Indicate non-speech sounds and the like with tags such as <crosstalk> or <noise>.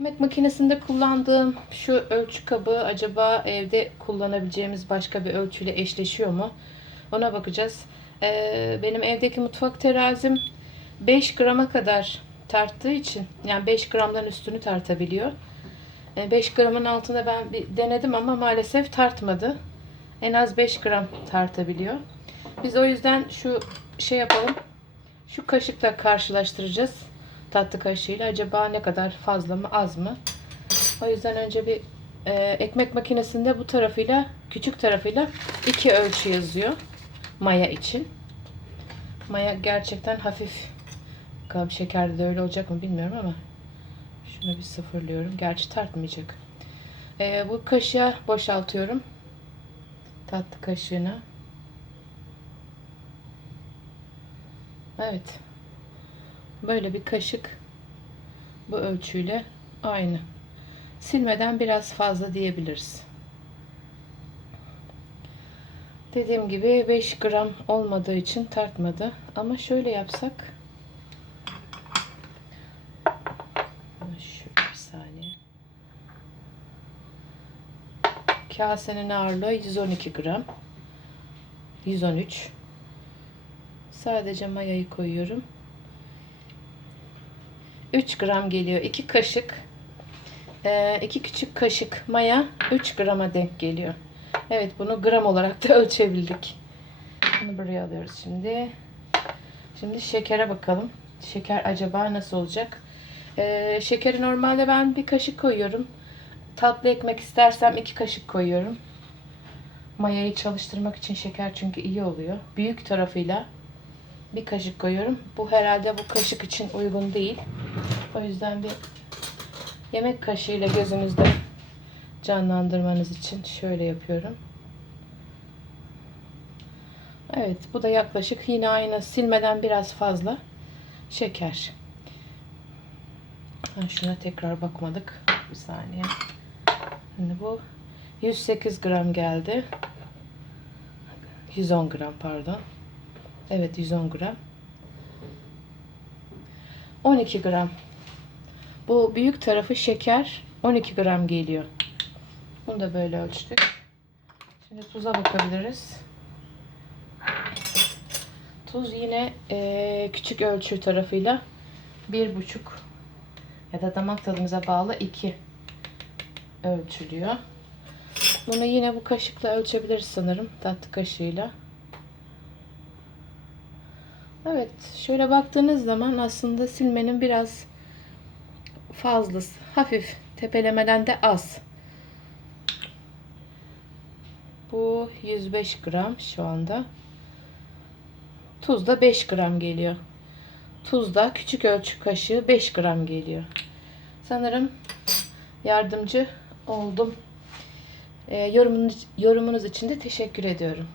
Yemek makinesinde kullandığım şu ölçü kabı acaba evde kullanabileceğimiz başka bir ölçüyle eşleşiyor mu? Ona bakacağız. Ee, benim evdeki mutfak terazim 5 grama kadar tarttığı için yani 5 gramdan üstünü tartabiliyor. Ee, 5 gramın altında ben bir denedim ama maalesef tartmadı. En az 5 gram tartabiliyor. Biz o yüzden şu şey yapalım. Şu kaşıkla karşılaştıracağız. Tatlı kaşığıyla. Acaba ne kadar fazla mı az mı? O yüzden önce bir e, ekmek makinesinde bu tarafıyla küçük tarafıyla iki ölçü yazıyor. Maya için. Maya gerçekten hafif. Bakalım şekerde de öyle olacak mı bilmiyorum ama şunu bir sıfırlıyorum. Gerçi tartmayacak. E, bu kaşığa boşaltıyorum. Tatlı kaşığına. Evet. Böyle bir kaşık bu ölçüyle aynı. Silmeden biraz fazla diyebiliriz. Dediğim gibi 5 gram olmadığı için tartmadı. Ama şöyle yapsak. Şöyle bir saniye. Kasenin ağırlığı 112 gram. 113. Sadece mayayı koyuyorum. 3 gram geliyor. 2 kaşık 2 küçük kaşık maya 3 grama denk geliyor. Evet bunu gram olarak da <laughs> ölçebildik. Bunu buraya alıyoruz şimdi. Şimdi şekere bakalım. Şeker acaba nasıl olacak? Ee, şekeri normalde ben bir kaşık koyuyorum. Tatlı ekmek istersem 2 kaşık koyuyorum. Mayayı çalıştırmak için şeker çünkü iyi oluyor. Büyük tarafıyla bir kaşık koyuyorum. Bu herhalde bu kaşık için uygun değil. O yüzden bir yemek kaşığıyla gözünüzde canlandırmanız için şöyle yapıyorum. Evet bu da yaklaşık yine aynı silmeden biraz fazla şeker. Ha, şuna tekrar bakmadık. Bir saniye. Şimdi bu 108 gram geldi. 110 gram pardon. Evet 110 gram. 12 gram. Bu büyük tarafı şeker 12 gram geliyor. Bunu da böyle ölçtük. Şimdi tuza bakabiliriz. Tuz yine eee, küçük ölçü tarafıyla bir buçuk ya da damak tadımıza bağlı 2 ölçülüyor. Bunu yine bu kaşıkla ölçebiliriz sanırım. Tatlı kaşığıyla. Evet, şöyle baktığınız zaman aslında silmenin biraz fazlası, hafif tepelemeden de az. Bu 105 gram şu anda. Tuz da 5 gram geliyor. Tuz da küçük ölçü kaşığı 5 gram geliyor. Sanırım yardımcı oldum. Ee, yorumunuz, yorumunuz için de teşekkür ediyorum.